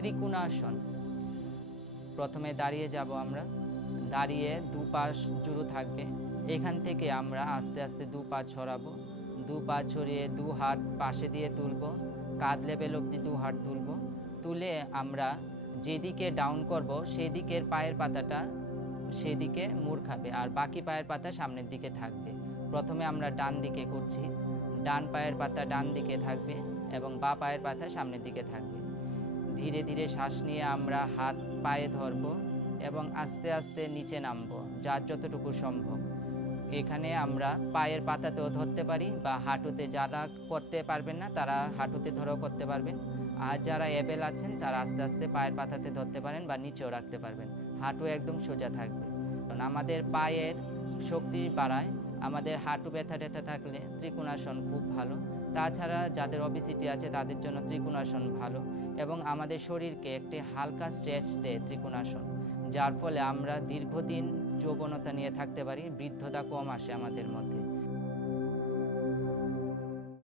ত্রিকোণাসন। প্রথমে দাঁড়িয়ে যাব আমরা, দাঁড়িয়ে দুপাশ জুড়ো থাকবে। এখান থেকে আমরা আস্তে আস্তে দু পা ছড়াবো, দু পা ছড়িয়ে দু হাত পাশে দিয়ে তুলব, কাঁধ লেভেল অবধি দু হাত তুলব। তুলে আমরা যেদিকে ডাউন করব সেদিকের পায়ের পাতাটা সেদিকে মুড় খাবে, আর বাকি পায়ের পাতা সামনের দিকে থাকবে। প্রথমে আমরা ডান দিকে করছি, ডান পায়ের পাতা ডান দিকে থাকবে এবং বাঁ পায়ের পাতা সামনের দিকে থাকবে। ধীরে ধীরে শ্বাস নিয়ে আমরা হাত পায়ে ধরব এবং আস্তে আস্তে নিচে নামবো, যার যতটুকু সম্ভব। এখানে আমরা পায়ের পাতাতেও ধরতে পারি বা হাঁটুতে, যারা করতে পারবেন না তারা হাঁটুতে ধরেও করতে পারবেন। আর যারা এবেল আছেন তারা আস্তে আস্তে পায়ের পাতাতে ধরতে পারেন বা নিচেও রাখতে পারবেন। হাঁটু একদম সোজা থাকবে। কারণ আমাদের পায়ের শক্তি বাড়ায়। আমাদের হাঁটু ব্যথা ট্যাথা থাকলে ত্রিকোণাসন খুব ভালো। তাছাড়া যাদের ওবেসিটি আছে তাদের জন্য ত্রিকোণাসন ভালো এবং আমাদের শরীরকে একটি হালকা স্ট্রেচ দেয় ত্রিকোণাসন, যার ফলে আমরা দীর্ঘদিন যৌবনতা নিয়ে থাকতে পারি, বৃদ্ধতা কম আসে আমাদের মধ্যে।